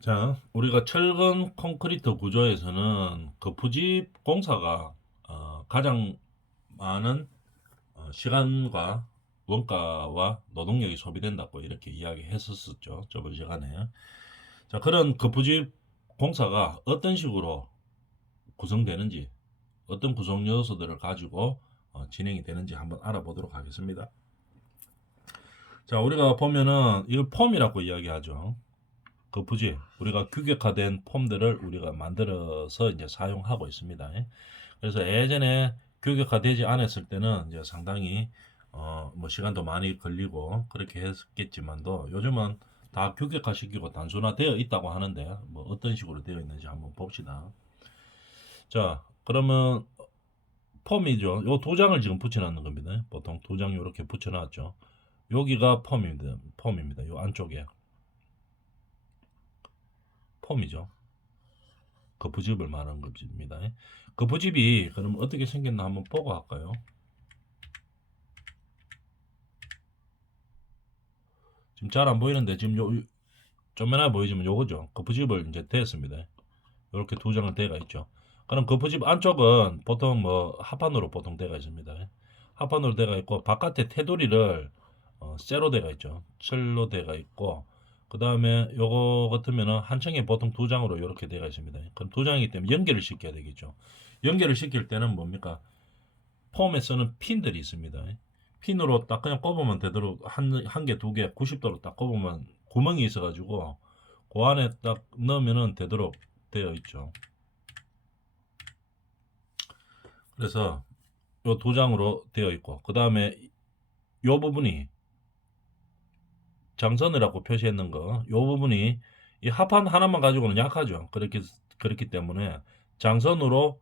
자, 우리가 철근 콘크리트 구조에서는 그 부집 공사가 가장 많은 시간과 원가와 노동력이 소비된다고 이렇게 이야기했었죠. 저번 시간에. 자, 그런 그 부집 공사가 어떤 식으로 구성되는지, 어떤 구성 요소들을 가지고 진행이 되는지 한번 알아보도록 하겠습니다. 자, 우리가 보면은 이걸 폼이라고 이야기하죠. 그 부지 우리가 규격화된 폼들을 우리가 만들어서 이제 사용하고 있습니다. 그래서 예전에 규격화되지 않았을 때는 이제 상당히 뭐 시간도 많이 걸리고 그렇게 했겠지만도 요즘은 다 규격화시키고 단순화되어 있다고 하는데 뭐 어떤 식으로 되어 있는지 한번 봅시다. 자, 그러면 폼이죠. 요 두 장을 지금 붙여놨는 겁니다. 보통 두 장 이렇게 붙여놨죠. 여기가 폼입니다. 폼입니다. 요 안쪽에 폼이죠. 거푸집을 말하는 겁니다. 거푸집이 그럼 어떻게 생겼나 한번 보고 할까요? 지금 잘 안 보이는데 지금 요 좀만나 보이지만 요거죠. 거푸집을 이제 대었습니다. 이렇게 두 장을 대가 있죠. 그럼 거푸집 안쪽은 보통 뭐 합판으로 보통 대가 있습니다. 합판으로 대가 있고 바깥에 테두리를 쇠로 대가 있죠. 철로 대가 있고 그 다음에 요거 같으면은 한 층에 보통 두 장으로 이렇게 대가 있습니다. 그럼 두 장이기 때문에 연결을 시켜야 되겠죠. 연결을 시킬 때는 뭡니까? 폼에 쓰는 핀들이 있습니다. 핀으로 딱 그냥 꼽으면 되도록 한 개, 두 개, 90도로 딱 꼽으면 구멍이 있어가지고 그 안에 딱 넣으면 되도록 되어 있죠. 그래서 요 두 장으로 되어 있고 그 다음에 요 부분이 장선이라고 표시했는 거, 요 부분이 이 합판 하나만 가지고는 약하죠. 그렇기 때문에 장선으로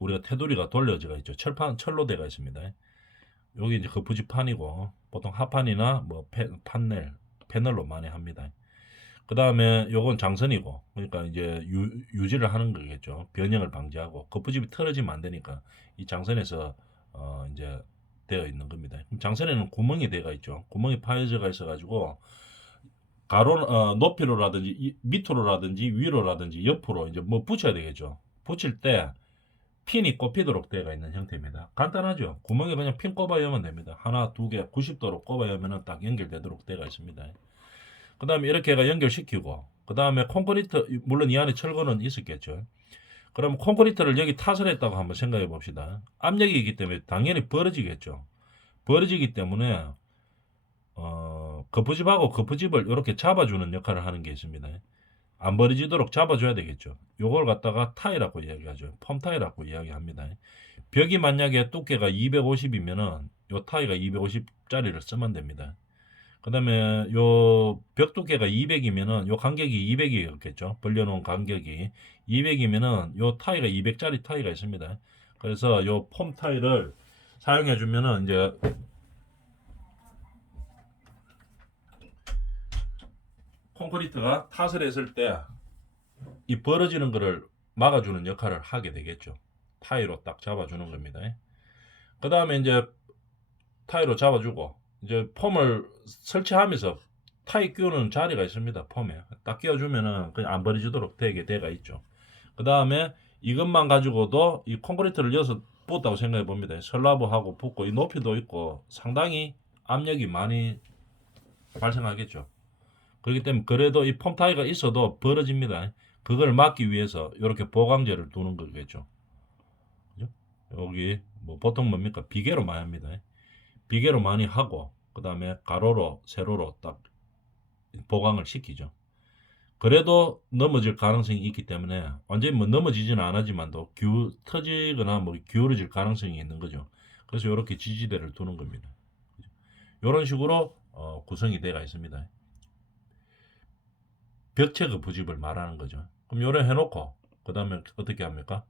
우리가 테두리가 돌려져가 있죠. 철로 되어 있습니다. 여기 이제 그 부지판이고 보통 하판이나 뭐 패널로 많이 합니다. 그 다음에 요건 장선이고 그러니까 이제 유지를 하는 거겠죠. 변형을 방지하고 거푸집이 틀어지면 안 되니까 이 장선에서 이제 되어 있는 겁니다. 장선에는 구멍이 되어 있죠. 구멍이 파여져가 있어가지고 높이로라든지 밑으로라든지 위로라든지 옆으로 이제 뭐 붙여야 되겠죠. 붙일 때 핀이 꼽히도록 되어 있는 형태입니다. 간단하죠. 구멍에 그냥 핀 꼽아 여면 됩니다. 하나, 두 개, 90도로 꼽아 여면 딱 연결되도록 되어 있습니다. 그 다음에 이렇게 해가 연결시키고, 그 다음에 콘크리트, 물론 이 안에 철거는 있었겠죠. 그럼 콘크리트를 여기 탓을 했다고 한번 생각해 봅시다. 압력이 있기 때문에 당연히 벌어지겠죠. 벌어지기 때문에, 거푸집하고 거푸집을 이렇게 잡아주는 역할을 하는 게 있습니다. 안 버려지도록 잡아줘야 되겠죠. 요걸 갖다가 타이라고 이야기하죠. 펌 타이라고 이야기합니다. 벽이 만약에 두께가 250이면은 요 타이가 250짜리를 쓰면 됩니다. 그 다음에 요 벽 두께가 200이면은 요 간격이 200이었겠죠. 벌려놓은 간격이 200이면은 요 타이가 200짜리 타이가 있습니다. 그래서 요 폼 타이를 사용해 주면은 이제 콘크리트가 탓을 했을 때 이 벌어지는 거를 막아주는 역할을 하게 되겠죠. 타이로 딱 잡아주는 겁니다. 그 다음에 이제 타이로 잡아주고 이제 폼을 설치하면서 타이 끼우는 자리가 있습니다. 폼에 딱 끼워주면은 그냥 안 버려지도록 되게 돼가 있죠. 그 다음에 이것만 가지고도 이 콘크리트를 여서 붓다고 생각해 봅니다. 설라브하고 붓고 이 높이도 있고 상당히 압력이 많이 발생하겠죠. 그렇기 때문에 그래도 이 폼 타이가 있어도 벌어집니다. 그걸 막기 위해서 이렇게 보강제를 두는 거겠죠. 그죠? 여기 뭐 보통 뭡니까 비계로 많이 합니다. 비계로 많이 하고 그 다음에 가로로 세로로 딱 보강을 시키죠. 그래도 넘어질 가능성이 있기 때문에 완전히 뭐 넘어지지는 않았지만도 터지거나 뭐 기울어질 가능성이 있는 거죠. 그래서 이렇게 지지대를 두는 겁니다. 이런 식으로 구성이 되어 있습니다. 벽체그 부집을 말하는 거죠. 그럼 요래 해놓고 그 다음에 어떻게 합니까?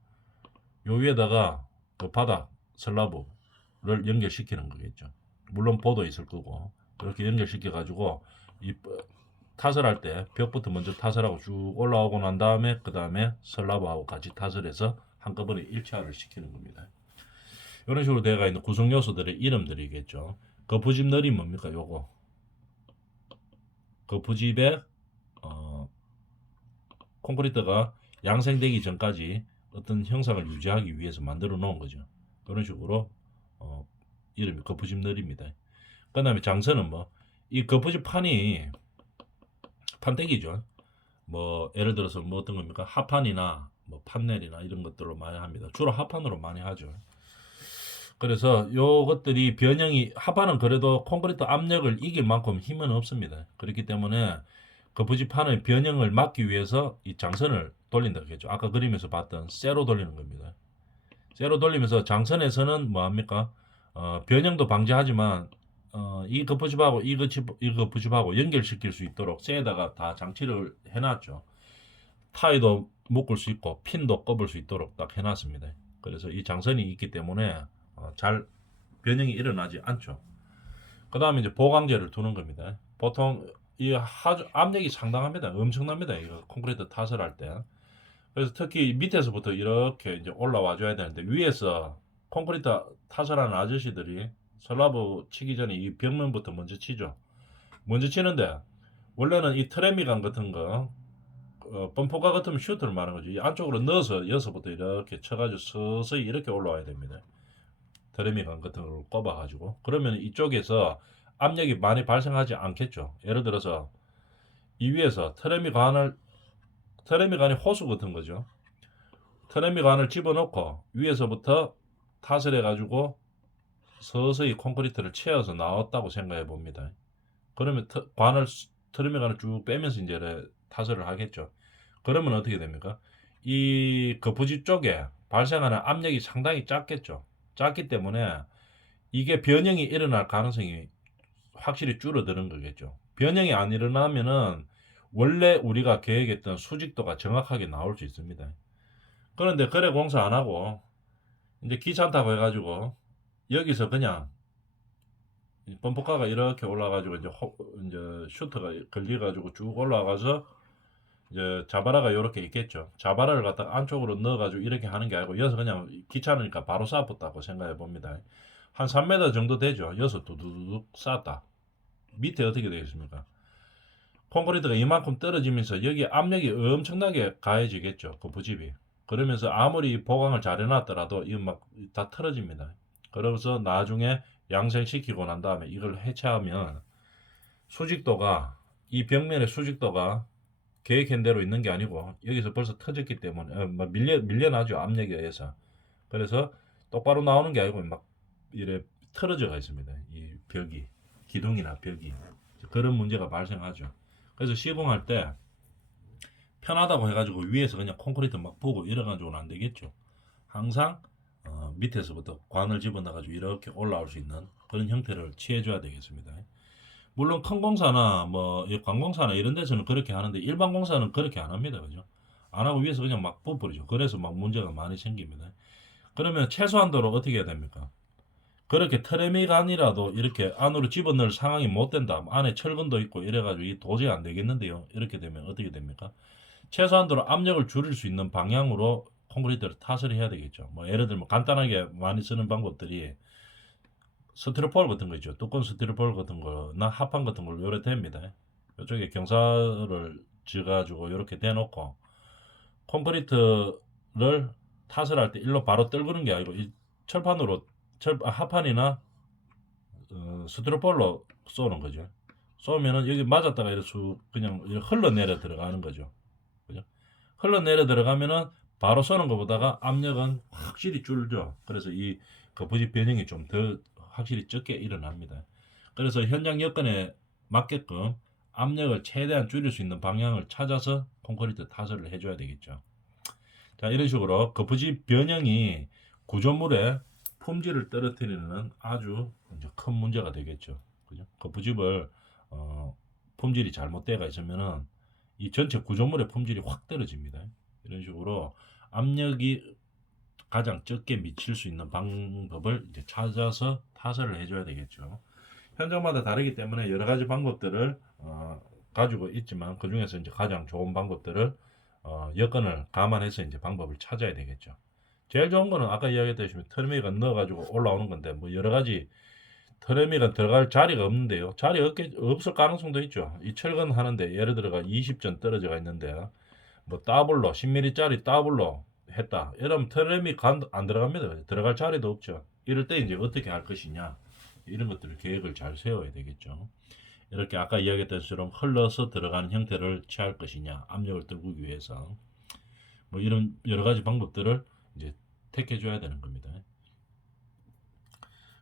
요 위에다가 그 바닥 슬라브를 연결시키는 거겠죠. 물론 보도 있을 거고 이렇게 연결시켜 가지고 이 탓을 할 때 벽부터 먼저 탓을 하고 쭉 올라오고 난 다음에 그 다음에 슬라브하고 같이 탓을 해서 한꺼번에 일체화를 시키는 겁니다. 이런 식으로 되어 있는 구성 요소들의 이름들이겠죠. 거푸집 널이 뭡니까? 요거 거푸집의 콘크리트가 양생되기 전까지 어떤 형상을 유지하기 위해서 만들어 놓은 거죠. 그런 식으로 이름이 거푸집 널입니다. 그 다음에 장선은 뭐 이 거푸집 판이 판때기죠. 뭐 예를 들어서 뭐 어떤 겁니까? 하판이나 뭐 판넬이나 이런 것들로 많이 합니다. 주로 하판으로 많이 하죠. 그래서 요것들이 변형이 하판은 그래도 콘크리트 압력을 이길 만큼 힘은 없습니다. 그렇기 때문에 거푸집판의 변형을 막기 위해서 이 장선을 돌린다고 했죠. 아까 그림에서 봤던 쇠로 돌리는 겁니다. 쇠로 돌리면서 장선에서는 뭐합니까? 변형도 방지하지만 이 거푸집하고 이 거푸집하고 연결시킬 수 있도록 쇠에다가 다 장치를 해놨죠. 타이도 묶을 수 있고 핀도 꼽을 수 있도록 딱 해놨습니다. 그래서 이 장선이 있기 때문에 잘 변형이 일어나지 않죠. 그 다음에 이제 보강제를 두는 겁니다. 보통 이 압력이 상당합니다. 엄청납니다. 이거 콘크리트 타설 할 때. 그래서 특히 밑에서부터 이렇게 이제 올라와 줘야 되는데 위에서 콘크리트 타설하는 아저씨들이 슬라브 치기 전에 이 벽면부터 먼저 치죠. 먼저 치는데 원래는 이 트레미관 같은 거 펌프가 같으면 슈트를 말하는 거죠. 이 안쪽으로 넣어서 여기서부터 이렇게 쳐가지고 서서히 이렇게 올라와야 됩니다. 트레미관 같은 걸 꼽아가지고 그러면 이쪽에서 압력이 많이 발생하지 않겠죠. 예를 들어서 이 위에서 트레미관이 호수 같은 거죠. 트레미관을 집어넣고 위에서부터 탓을 해가지고 서서히 콘크리트를 채워서 나왔다고 생각해 봅니다. 그러면 트레미관을 쭉 빼면서 이제 타설을 하겠죠. 그러면 어떻게 됩니까? 이 거푸집 쪽에 발생하는 압력이 상당히 작겠죠. 작기 때문에 이게 변형이 일어날 가능성이 확실히 줄어드는 거겠죠. 변형이 안 일어나면은 원래 우리가 계획했던 수직도가 정확하게 나올 수 있습니다. 그런데 거래 공사 안 하고 이제 귀찮다고 해가지고 여기서 그냥 펌프카가 이렇게 올라가지고 이제 슈터가 걸려가지고 쭉 올라가서 이제 자바라가 이렇게 있겠죠. 자바라를 갖다 안쪽으로 넣어가지고 이렇게 하는 게 아니고 여기서 그냥 귀찮으니까 바로 쌓았다고 생각해 봅니다. 한 3m 정도 되죠. 여기서 두두둑 쌓았다. 밑에 어떻게 되겠습니까? 콘크리트가 이만큼 떨어지면서 여기 압력이 엄청나게 가해지겠죠. 그 부집이. 그러면서 아무리 보강을 잘 해놨더라도 이거 막 다 틀어집니다. 그러면서 나중에 양생시키고 난 다음에 이걸 해체하면 수직도가 이 벽면의 수직도가 계획한 대로 있는 게 아니고 여기서 벌써 터졌기 때문에 밀려나죠. 압력에 의해서. 그래서 똑바로 나오는 게 아니고 막 이래 틀어져가 있습니다. 이 벽이 기둥이나 벽이 그런 문제가 발생하죠. 그래서 시공할 때 편하다고 해가지고 위에서 그냥 콘크리트 막 보고 이래가지고는 안 되겠죠. 항상 밑에서부터 관을 집어넣어가지고 이렇게 올라올 수 있는 그런 형태를 취해줘야 되겠습니다. 물론 큰 공사나 뭐 관공사나 이런 데서는 그렇게 하는데 일반 공사는 그렇게 안 합니다. 그죠? 안 하고 위에서 그냥 막 부어버리죠. 그래서 막 문제가 많이 생깁니다. 그러면 최소한도로 어떻게 해야 됩니까? 그렇게 트레미간이라도 이렇게 안으로 집어넣을 상황이 못 된다. 안에 철근도 있고 이래가지고 이 도저히 안 되겠는데요. 이렇게 되면 어떻게 됩니까? 최소한도로 압력을 줄일 수 있는 방향으로 콘크리트를 타설을 해야 되겠죠. 뭐 예를 들면 간단하게 많이 쓰는 방법들이 스티로폴 같은 거 있죠. 두꺼운 스티로폴 같은 거나 합판 같은 걸로 요래 됩니다. 이쪽에 경사를 지어가지고 이렇게 대놓고 콘크리트를 타설할 때 일로 바로 떨구는 게 아니고 이 철판으로 합판이나 스티로폴로 쏘는 거죠. 쏘면은 여기 맞았다가 이렇게 그냥 흘러내려 들어가는 거죠. 그죠? 흘러내려 들어가면은 바로 쏘는 것보다가 압력은 확실히 줄죠. 그래서 이 거푸집 변형이 좀 더 확실히 적게 일어납니다. 그래서 현장 여건에 맞게끔 압력을 최대한 줄일 수 있는 방향을 찾아서 콘크리트 타설을 해줘야 되겠죠. 자, 이런 식으로 거푸집 변형이 구조물의 품질을 떨어뜨리는 아주 큰 문제가 되겠죠. 그죠? 거푸집을 품질이 잘못되어 있으면은 이 전체 구조물의 품질이 확 떨어집니다. 이런 식으로 압력이 가장 적게 미칠 수 있는 방법을 이제 찾아서 타설을 해줘야 되겠죠. 현장마다 다르기 때문에 여러 가지 방법들을 가지고 있지만 그 중에서 이제 가장 좋은 방법들을 여건을 감안해서 이제 방법을 찾아야 되겠죠. 제일 좋은 거는 아까 이야기했다시피 트레미건 넣어가지고 올라오는 건데 뭐 여러 가지 트레미건 들어갈 자리가 없는데요. 자리 없을 가능성도 있죠. 이 철근 하는데 예를 들어가 20전 떨어져가 있는데 뭐 더블로 10mm짜리 더블로 했다. 이러면 트램이 안 들어갑니다. 들어갈 자리도 없죠. 이럴 때 이제 어떻게 할 것이냐, 이런 것들을 계획을 잘 세워야 되겠죠. 이렇게 아까 이야기했던 것처럼 흘러서 들어가는 형태를 취할 것이냐, 압력을 들기 위해서 뭐 이런 여러 가지 방법들을 이제 택해 줘야 되는 겁니다.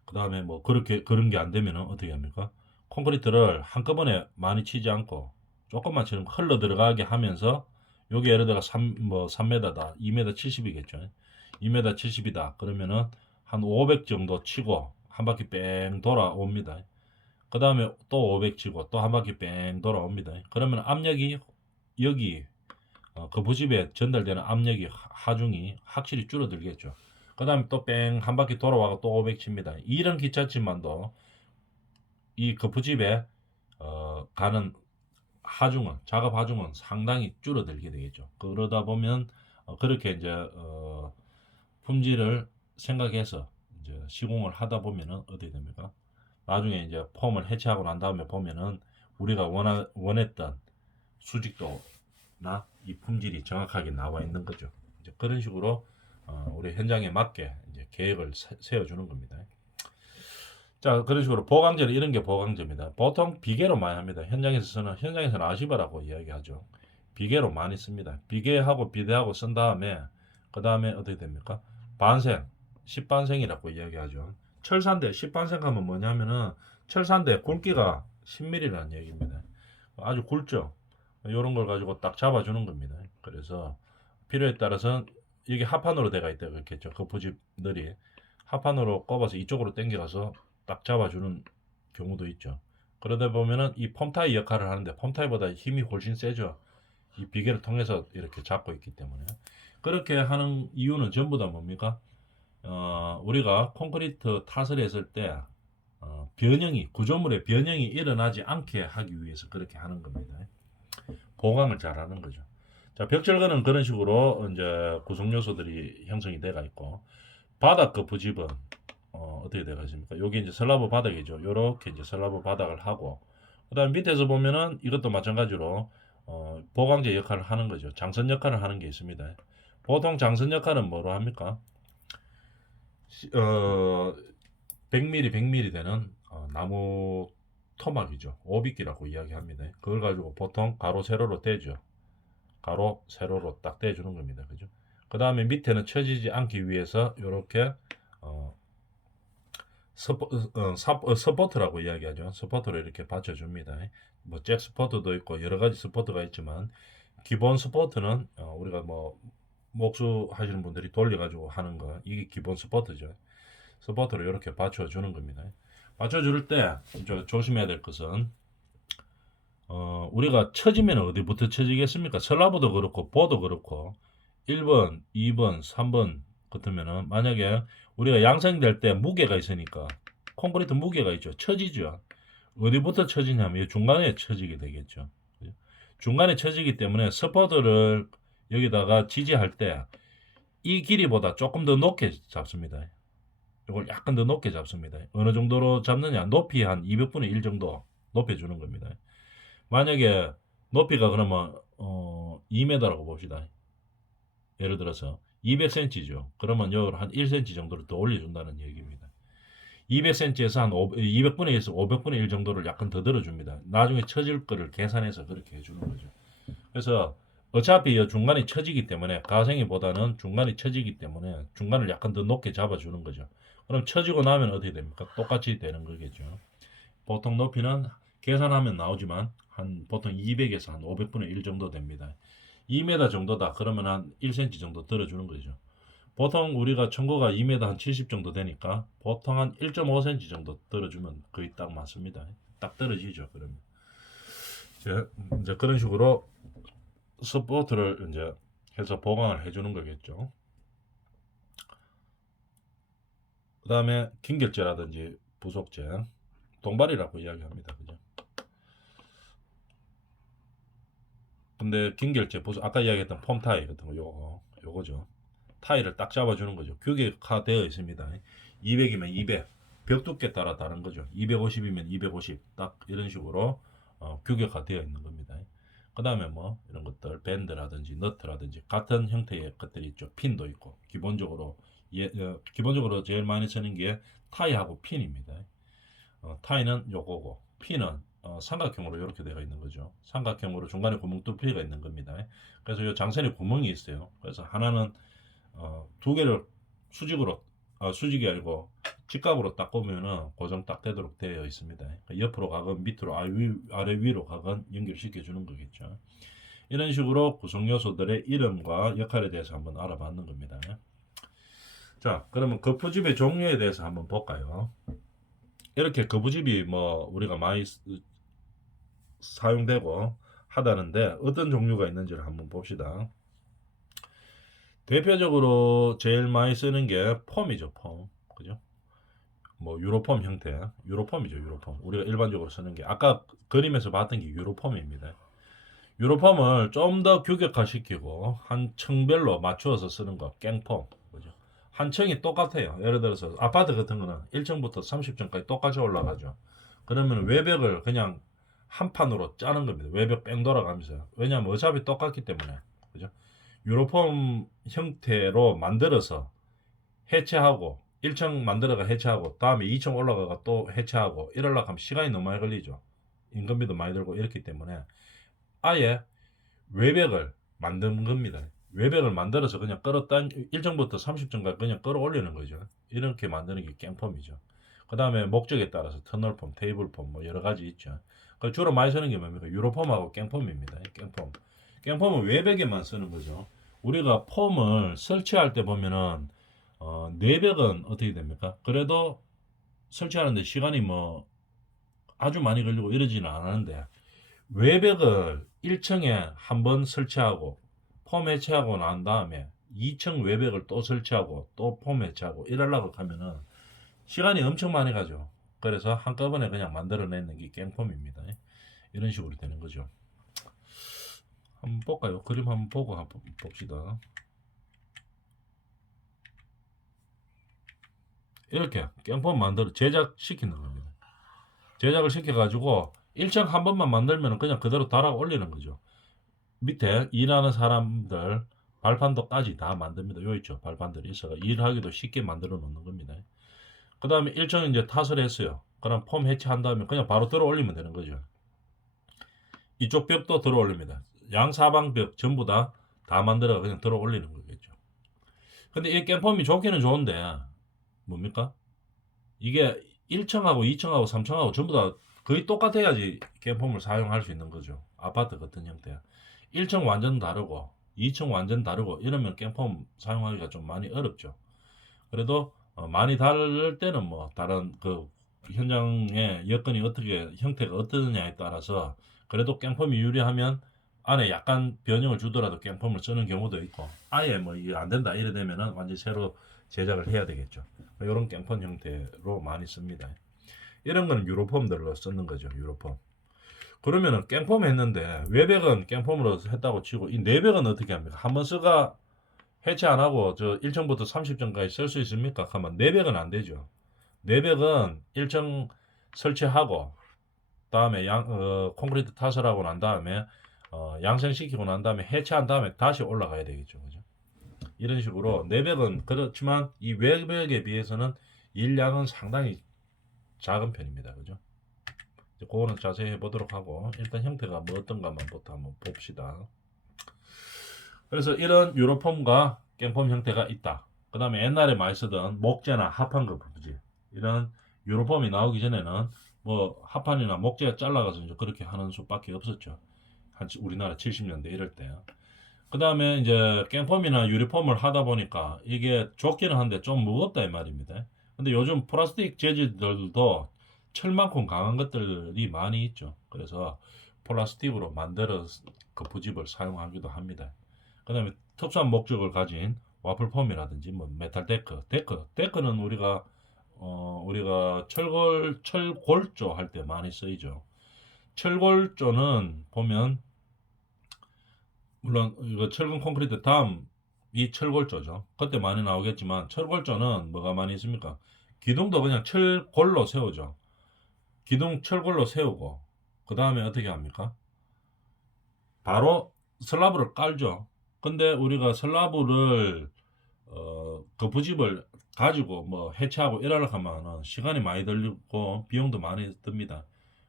그 다음에 뭐 그렇게 그런 게 안 되면 어떻게 합니까? 콘크리트를 한꺼번에 많이 치지 않고 조금만 치면 흘러 들어가게 하면서, 여기 예를 들어 3m다 2m 70이겠죠. 2m 70이다 그러면은 한 500 정도 치고 한 바퀴 뺑 돌아옵니다. 그 다음에 또 500 치고 또 한 바퀴 뺑 돌아옵니다. 그러면 압력이 여기 그 부집에 전달되는 압력이 하중이 확실히 줄어들겠죠. 그 다음에 또 뺑 한 바퀴 돌아와서 또 500 칩니다. 이런 기차치만도 이 거푸집에 가는 하중은, 작업 하중은 상당히 줄어들게 되겠죠. 그러다 보면 그렇게 이제 품질을 생각해서 이제 시공을 하다 보면은 어떻게 됩니까? 나중에 이제 폼을 해체하고 난 다음에 보면은 우리가 원했던 수직도나 이 품질이 정확하게 나와 있는 거죠. 이제 그런 식으로 우리 현장에 맞게 이제 계획을 세워주는 겁니다. 자, 그런 식으로 보강제는 이런 게 보강제입니다. 보통 비계로 많이 합니다. 현장에서는 아시바라고 이야기하죠. 비계로 많이 씁니다. 비계하고 비대하고 쓴 다음에 그 다음에 어떻게 됩니까? 반생, 10반생이라고 이야기하죠. 철산대 10반생 하면 뭐냐면은 철산대 굵기가 10mm라는 얘기입니다. 아주 굵죠. 이런 걸 가지고 딱 잡아주는 겁니다. 그래서 필요에 따라서 이게 합판으로 돼가 있다 그렇겠죠. 그 부집들이 합판으로 꼽아서 이쪽으로 당겨가서 딱 잡아주는 경우도 있죠. 그러다 보면은 이 펌타이 역할을 하는데 펌타이보다 힘이 훨씬 세죠. 이 비계를 통해서 이렇게 잡고 있기 때문에. 그렇게 하는 이유는 전부 다 뭡니까? 우리가 콘크리트 타설 했을 때 구조물의 변형이 일어나지 않게 하기 위해서 그렇게 하는 겁니다. 보강을 잘 하는 거죠. 자, 벽절근은 그런 식으로 이제 구성 요소들이 형성이 돼가 있고, 바닥 그 부집은 어떻게 되가 있습니까? 여기 이제 슬라브 바닥이죠. 요렇게 이제 슬라브 바닥을 하고, 그다음 밑에서 보면은 이것도 마찬가지로 보강제 역할을 하는 거죠. 장선 역할을 하는 게 있습니다. 보통 장선 역할은 뭐로 합니까? 100mm, 100mm 되는 나무 토막이죠. 오비끼라고 이야기합니다. 그걸 가지고 보통 가로 세로로 떼죠. 가로 세로로 딱 떼주는 겁니다. 그죠? 그 다음에 밑에는 처지지 않기 위해서 이렇게 서포트라고 이야기하죠. 서포트로 이렇게 받쳐줍니다. 뭐 잭 서포트도 있고 여러 가지 서포트가 있지만, 기본 서포트는 우리가 뭐 목수 하시는 분들이 돌려가지고 하는 거, 이게 기본 서포트죠. 서포트로 이렇게 받쳐주는 겁니다. 받쳐줄 때 조심해야 될 것은 우리가 처지면 어디부터 처지겠습니까? 슬라브도 그렇고 보도 그렇고 1번, 2번, 3번 같으면은 만약에 우리가 양생될 때 무게가 있으니까 콘크리트 무게가 있죠. 처지죠. 어디부터 처지냐면 중간에 처지게 되겠죠. 중간에 처지기 때문에 서포트를 여기다가 지지할 때 이 길이보다 조금 더 높게 잡습니다. 이걸 약간 더 높게 잡습니다. 어느 정도로 잡느냐? 높이 한 200분의 1 정도 높여주는 겁니다. 만약에 높이가 그러면 2m라고 봅시다. 예를 들어서 200cm죠. 그러면 여기를 한 1cm 정도를 더 올려준다는 얘기입니다. 200cm에서 한 200분의 1에서 500분의 1 정도를 약간 더 들어줍니다. 나중에 처질 거를 계산해서 그렇게 해주는 거죠. 그래서 어차피 중간이 처지기 때문에, 가생이보다는 중간이 처지기 때문에 중간을 약간 더 높게 잡아주는 거죠. 그럼 처지고 나면 어떻게 됩니까? 똑같이 되는 거겠죠. 보통 높이는 계산하면 나오지만 한 보통 200에서 한 500분의 1 정도 됩니다. 2m 정도다 그러면 한 1cm 정도 들어주는 거죠. 보통 우리가 청구가 2m 한 70 정도 되니까 보통 한 1.5cm 정도 들어주면 거의 딱 맞습니다. 딱 떨어지죠. 그러면 이제 그런 식으로 서포트를 이제 해서 보강을 해주는 거겠죠. 그 다음에 긴결제라든지 부속재, 동발이라고 이야기합니다. 그죠? 근데 긴결제 부속, 아까 이야기했던 폼 타이 같은 거 요거죠. 타일을 딱 잡아주는 거죠. 규격화 되어 있습니다. 200이면 200, 벽 두께 따라 다른 거죠. 250이면 250, 딱 이런 식으로 규격화 되어 있는 겁니다. 그 다음에 뭐 이런 것들 밴드라든지 너트라든지 같은 형태의 것들이 있죠. 핀도 있고 기본적으로 기본적으로 제일 많이 쓰는 게 타이하고 핀입니다. 타이는 요거고 핀은 삼각형으로 이렇게 되어 있는 거죠. 삼각형으로 중간에 구멍 뚫기가 있는 겁니다. 그래서 이 장선에 구멍이 있어요. 그래서 하나는 두 개를 수직으로 수직이 아니고 직각으로 딱 꼽으면은 고정 딱 되도록 되어 있습니다. 그러니까 옆으로 가건 밑으로 아래 위로 가건 연결시켜 주는 거겠죠. 이런 식으로 구성 요소들의 이름과 역할에 대해서 한번 알아봤는 겁니다. 자, 그러면 거푸집의 종류에 대해서 한번 볼까요? 이렇게 거푸집이 뭐 우리가 많이 사용되고 하다는데 어떤 종류가 있는지를 한번 봅시다. 대표적으로 제일 많이 쓰는 게 폼이죠, 폼. 그죠? 뭐 유로폼 형태, 유로폼이죠, 유로폼. 우리가 일반적으로 쓰는 게 아까 그림에서 봤던 게 유로폼입니다. 유로폼을 좀 더 규격화시키고 한 층별로 맞추어서 쓰는 거 깽폼. 그죠? 한 층이 똑같아요. 예를 들어서 아파트 같은 거는 1층부터 30층까지 똑같이 올라가죠. 그러면 외벽을 그냥 한 판으로 짜는 겁니다. 외벽 뺑 돌아가면서. 왜냐하면 어차피 똑같기 때문에. 그죠? 유로폼 형태로 만들어서 해체하고 1층 만들어가 해체하고 다음에 2층 올라가가 또 해체하고 이러려고 하면 시간이 너무 많이 걸리죠. 인건비도 많이 들고 이렇기 때문에 아예 외벽을 만든 겁니다. 외벽을 만들어서 그냥 끌었다 1층부터 30층까지 그냥 끌어올리는 거죠. 이렇게 만드는 게 깽폼이죠. 그 다음에 목적에 따라서 터널폼, 테이블폼 뭐 여러 가지 있죠. 주로 많이 쓰는 게 뭡니까? 유로폼하고 깽폼입니다. 깽폼. 깽폼은 외벽에만 쓰는 거죠. 우리가 폼을 설치할 때 보면은 내벽은 어떻게 됩니까? 그래도 설치하는데 시간이 뭐 아주 많이 걸리고 이러지는 않았는데 외벽을 1층에 한번 설치하고 폼 해체하고 난 다음에 2층 외벽을 또 설치하고 또 폼 해체하고 이러려고 하면은 시간이 엄청 많이 가죠. 그래서 한꺼번에 그냥 만들어내는 게 깽폼입니다. 이런 식으로 되는 거죠. 한번 볼까요? 그림 한번 보고 한번 봅시다. 이렇게 깽폼 만들어 제작시키는 겁니다. 제작을 시켜가지고 1층 한 번만 만들면 그냥 그대로 달아 올리는 거죠. 밑에 일하는 사람들 발판도까지 다 만듭니다. 요 있죠. 발판들이 있어가 일하기도 쉽게 만들어 놓는 겁니다. 그 다음에 1층 이제 탓을 했어요. 그럼 폼 해체한 다음에 그냥 바로 들어 올리면 되는 거죠. 이쪽 벽도 들어 올립니다. 양사방 벽 전부 다 만들어 그냥 들어 올리는 거겠죠. 근데 이 깽폼이 좋기는 좋은데 뭡니까? 이게 1층하고 2층하고 3층하고 전부 다 거의 똑같아야지 깽폼을 사용할 수 있는 거죠. 아파트 같은 형태. 1층 완전 다르고 2층 완전 다르고 이러면 깽폼 사용하기가 좀 많이 어렵죠. 그래도 많이 다를 때는 뭐 다른 그 현장의 여건이 어떻게 형태가 어떠느냐에 따라서 그래도 깽폼이 유리하면 안에 약간 변형을 주더라도 깽폼을 쓰는 경우도 있고 아예 뭐 이게 안 된다 이래 되면은 완전 새로 제작을 해야 되겠죠. 이런 깽폼 형태로 많이 씁니다. 이런 거는 유로폼들로 쓰는 거죠. 유로폼. 그러면은 깽폼 했는데 외벽은 깽폼으로 했다고 치고 이 내벽은 어떻게 합니까? 한번 쓰가 해체 안 하고 저 1층부터 30층까지 쓸 수 있습니까? 하면 내벽은 안 되죠. 내벽은 1층 설치하고 다음에 콘크리트 타설하고 난 다음에 양생시키고 난 다음에 해체한 다음에 다시 올라가야 되겠죠. 그죠? 이런 식으로 내벽은 그렇지만 이 외벽에 비해서는 일량은 상당히 작은 편입니다. 그죠? 그거는 자세히 해보도록 하고 일단 형태가 뭐 어떤가만부터 한번 봅시다. 그래서 이런 유로폼과 깽폼 형태가 있다. 그 다음에 옛날에 많이 쓰던 목재나 합판 거푸집 이런 유로폼이 나오기 전에는 뭐 합판이나 목재가 잘라가서 이제 그렇게 하는 수밖에 없었죠. 한 우리나라 70년대 이럴 때. 그 다음에 이제 깽폼이나 유리폼을 하다 보니까 이게 좋기는 한데 좀 무겁다 이 말입니다. 근데 요즘 플라스틱 재질들도 철만큼 강한 것들이 많이 있죠. 그래서 플라스틱으로 만들어 거푸집을 사용하기도 합니다. 그 다음에 특수한 목적을 가진 와플폼이라든지 뭐 메탈 데크는 우리가 철골조 할 때 많이 쓰이죠. 철골조는 보면 물론 이거 철근 콘크리트 다음 이 철골조죠. 그때 많이 나오겠지만 철골조는 뭐가 많이 있습니까? 기둥도 그냥 철골로 세우죠. 기둥 철골로 세우고 그 다음에 어떻게 합니까? 바로 슬라브를 깔죠. 근데 우리가 슬라브를 거푸집을 가지고 뭐 해체하고 이러려고 하면 시간이 많이 들고 비용도 많이 듭니다.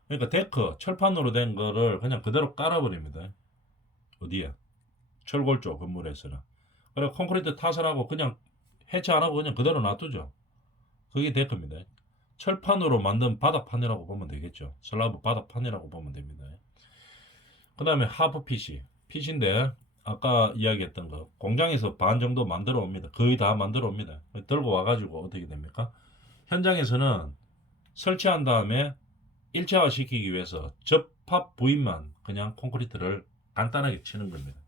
그러니까 데크 철판으로 된 거를 그냥 그대로 깔아버립니다. 어디에? 철골 쪽 건물에서는. 그리고 콘크리트 타설하고 그냥 해체 안 하고 그냥 그대로 놔두죠. 그게 데크입니다. 철판으로 만든 바닥판이라고 보면 되겠죠. 슬라브 바닥판이라고 보면 됩니다. 그 다음에 하프 핏이 핏인데 아까 이야기했던 거 공장에서 반 정도 만들어 옵니다. 거의 다 만들어 옵니다. 들고 와가지고 어떻게 됩니까? 현장에서는 설치한 다음에 일체화 시키기 위해서 접합 부위만 그냥 콘크리트를 간단하게 치는 겁니다.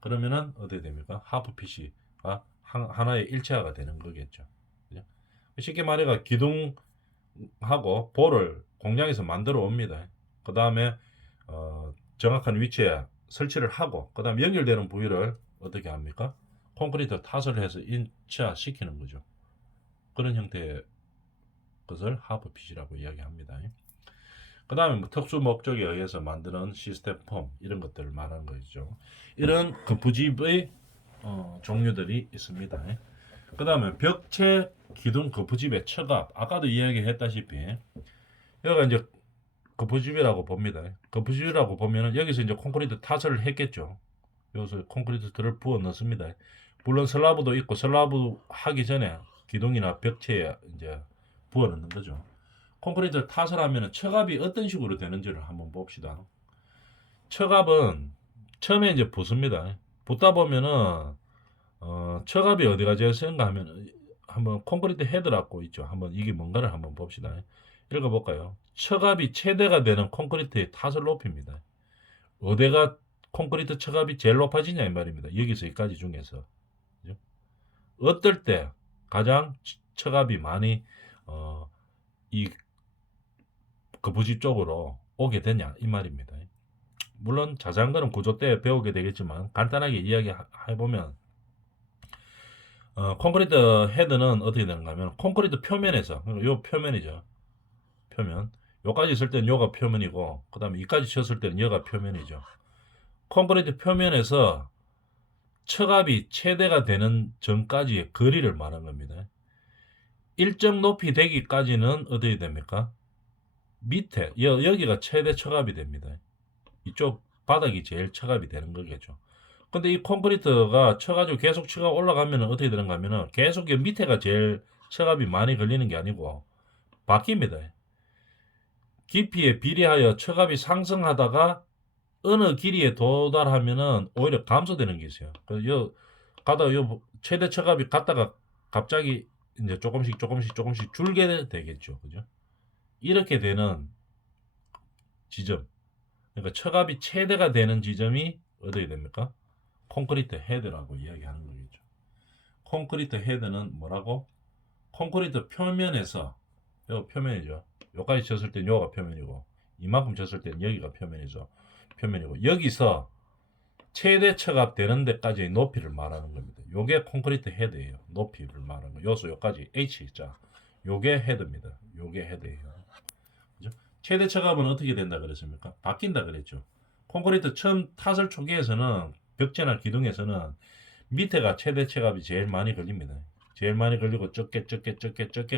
그러면은 어떻게 됩니까? 하프 핏이가 하나의 일체화가 되는 거겠죠. 그죠? 쉽게 말해가 기둥하고 볼을 공장에서 만들어 옵니다. 그 다음에 정확한 위치에 설치를 하고 그 다음에 연결되는 부위를 어떻게 합니까? 콘크리트 타설을 해서 인체화 시키는 거죠. 그런 형태의 것을 하프핏이라고 이야기합니다. 그 다음에 뭐 특수 목적에 의해서 만드는 시스템 폼 이런 것들을 말하는 거죠. 이런 거푸집의 종류들이 있습니다. 그 다음에 벽체 기둥 거푸집의 처갑 아까도 이야기했다시피 여기가 이제 거푸집이라고 봅니다. 거푸집이라고 보면은 여기서 이제 콘크리트 타설을 했겠죠. 여기서 콘크리트를 부어 넣습니다. 물론 슬라브도 있고 슬라브 하기 전에 기둥이나 벽체에 이제 부어 넣는 거죠. 콘크리트 타설하면은 처갑이 어떤 식으로 되는지를 한번 봅시다. 처갑은 처음에 이제 붓습니다. 붓다 보면은 처갑이 어디가 제일 센가 하면 한번 콘크리트 헤드라고 있죠. 한번 이게 뭔가를 한번 봅시다. 읽어볼까요? 처갑이 최대가 되는 콘크리트의 타설 높이입니다. 어디가 콘크리트 처갑이 제일 높아지냐 이 말입니다. 여기서 여기까지 중에서 그죠? 어떨 때 가장 처갑이 많이 이 거푸집 쪽으로 오게 되냐 이 말입니다. 물론 자세한 거는 구조 때 배우게 되겠지만 간단하게 이야기해보면 콘크리트 헤드는 어떻게 되는가 하면 콘크리트 표면에서 요 표면이죠. 표면 요까지 있을 때는 요가 표면이고 그 다음에 이까지 쳤을 때는 여가 표면이죠. 콘크리트 표면에서 처갑이 최대가 되는 전까지의 거리를 말하는 겁니다. 일정 높이 되기까지는 어떻게 됩니까? 밑에 여기가 최대 처갑이 됩니다. 이쪽 바닥이 제일 처갑이 되는 거겠죠. 근데 이 콘크리트가 쳐가지고 계속 쳐가 올라가면 어떻게 되는가 하면은 계속 밑에가 제일 처갑이 많이 걸리는 게 아니고 바뀝니다. 깊이에 비례하여 처갑이 상승하다가 어느 길이에 도달하면은 오히려 감소되는 게 있어요. 그래서 가다가 최대 처갑이 갔다가 갑자기 이제 조금씩 줄게 되겠죠. 그죠? 이렇게 되는 지점. 그러니까 처갑이 최대가 되는 지점이 어떻게 됩니까? 콘크리트 헤드라고 이야기하는 거겠죠. 콘크리트 헤드는 뭐라고? 콘크리트 표면에서 요 표면이죠. 요까지 쳤을 땐 요가 표면이고 이만큼 쳤을 땐 여기가 표면이죠. 표면이고 여기서 최대 처갑 되는 데까지의 높이를 말하는 겁니다. 요게 콘크리트 헤드예요. 높이를 말하는 거. 요소 요까지 H자. 요게 헤드입니다. 요게 헤드예요. 그죠? 최대 처갑은 어떻게 된다 그랬습니까? 바뀐다 그랬죠. 콘크리트 처음 타설 초기에서는 벽체나 기둥에서는 밑에가 최대 처갑이 제일 많이 걸립니다. 제일 많이 걸리고 적게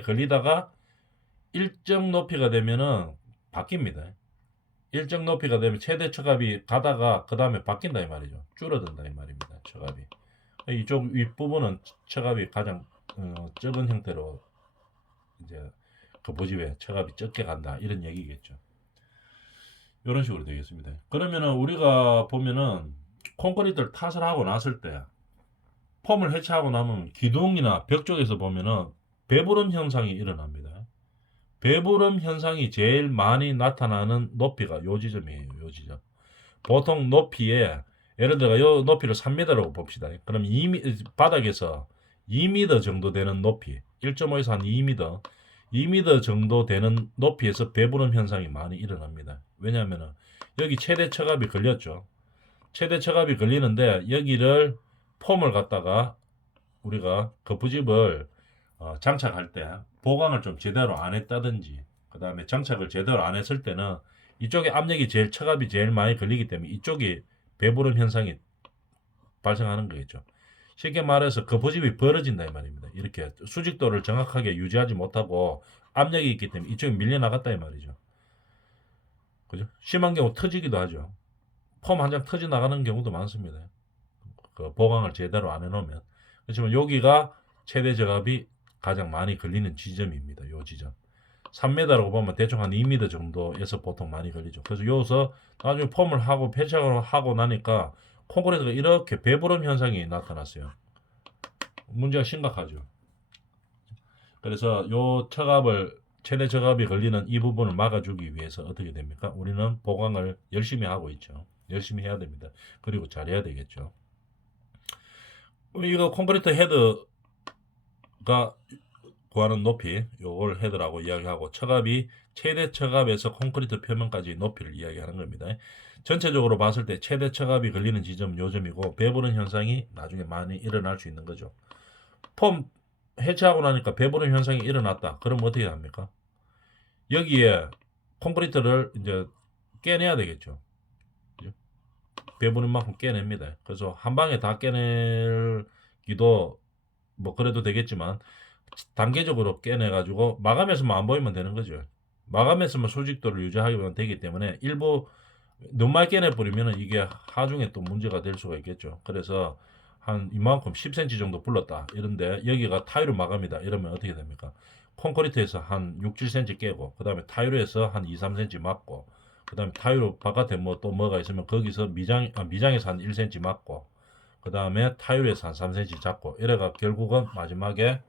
걸리다가 일정 높이가 되면은 바뀝니다. 일정 높이가 되면 최대 처갑이 가다가 그 다음에 바뀐다 이 말이죠. 줄어든다 이 말입니다. 처갑이. 이쪽 윗부분은 처갑이 가장 적은 형태로 이제 그 보집에 처갑이 적게 간다 이런 얘기겠죠. 이런 식으로 되겠습니다. 그러면은 우리가 보면은 콘크리트를 타설하고 났을 때 폼을 해체하고 나면 기둥이나 벽 쪽에서 보면은 배부름 현상이 일어납니다. 배부름 현상이 제일 많이 나타나는 높이가 요 지점이에요. 요 지점. 보통 높이에 예를 들어 요 높이를 3m라고 봅시다. 그럼 2m, 바닥에서 2m 정도 되는 높이 1.5에서 한 2m 2m 정도 되는 높이에서 배부름 현상이 많이 일어납니다. 왜냐하면 여기 최대 처갑이 걸렸죠. 최대 처갑이 걸리는데 여기를 폼을 갖다가 우리가 거푸집을 장착할 때 보강을 좀 제대로 안 했다든지 그 다음에 장착을 제대로 안 했을 때는 이쪽에 압력이 제일 처갑이 제일 많이 걸리기 때문에 이쪽이 배부름 현상이 발생하는 거겠죠. 쉽게 말해서 거푸집이 벌어진다 이 말입니다. 이렇게 수직도를 정확하게 유지하지 못하고 압력이 있기 때문에 이쪽에 밀려 나갔다 이 말이죠. 그죠? 심한 경우 터지기도 하죠. 폼 한 장 터져 나가는 경우도 많습니다. 그 보강을 제대로 안 해놓으면. 그렇지만 여기가 최대 저압이 가장 많이 걸리는 지점입니다. 요 지점. 3m라고 보면 대충 한 2m 정도에서 보통 많이 걸리죠. 그래서 여기서 나중에 폼을 하고 패착을 하고 나니까 콘크리트가 이렇게 배부름 현상이 나타났어요. 문제가 심각하죠. 그래서 요 처갑을 최대 저압이 걸리는 이 부분을 막아주기 위해서 어떻게 됩니까? 우리는 보강을 열심히 하고 있죠. 열심히 해야 됩니다. 그리고 잘해야 되겠죠. 이거 콘크리트 헤드가 구하는 높이, 요걸 헤드라고 이야기하고 처갑이 최대 처갑에서 콘크리트 표면까지 높이를 이야기하는 겁니다. 전체적으로 봤을 때 최대 처갑이 걸리는 지점은 요점이고 배부른 현상이 나중에 많이 일어날 수 있는 거죠. 폼 해체하고 나니까 배부른 현상이 일어났다. 그럼 어떻게 합니까? 여기에 콘크리트를 이제 깨내야 되겠죠. 그죠? 배부른 만큼 깨냅니다. 그래서 한 방에 다 깨내기도 뭐 그래도 되겠지만 단계적으로 깨내가지고 마감에서만 안 보이면 되는 거죠. 마감에서만 수직도를 유지하면 되기 때문에 일부 너무 많이 깨내버리면 이게 하중에 또 문제가 될 수가 있겠죠. 그래서 한 이만큼 10cm 정도 불렀다 이런데 여기가 타일로 마감이다 이러면 어떻게 됩니까? 콘크리트에서 한 6, 7cm 깨고 그 다음에 타일로에서 한 2, 3cm 맞고 그 다음에 타일로 바깥에 뭐 또 뭐가 있으면 거기서 미장에서 한 1cm 맞고 그 다음에 타일로에서 한 3cm 잡고 이래가 결국은 마지막에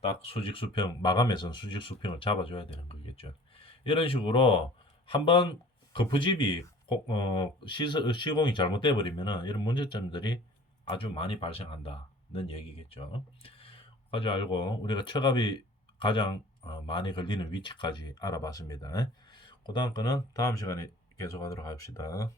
딱 수직 수평 마감에선 수직 수평을 잡아줘야 되는 거겠죠. 이런 식으로 한번 거푸집이 시공이 잘못돼 버리면은 이런 문제점들이 아주 많이 발생한다는 얘기겠죠. 까지 알고 우리가 처갑이 가장 많이 걸리는 위치까지 알아봤습니다. 그 다음 거는 다음 시간에 계속하도록 합시다.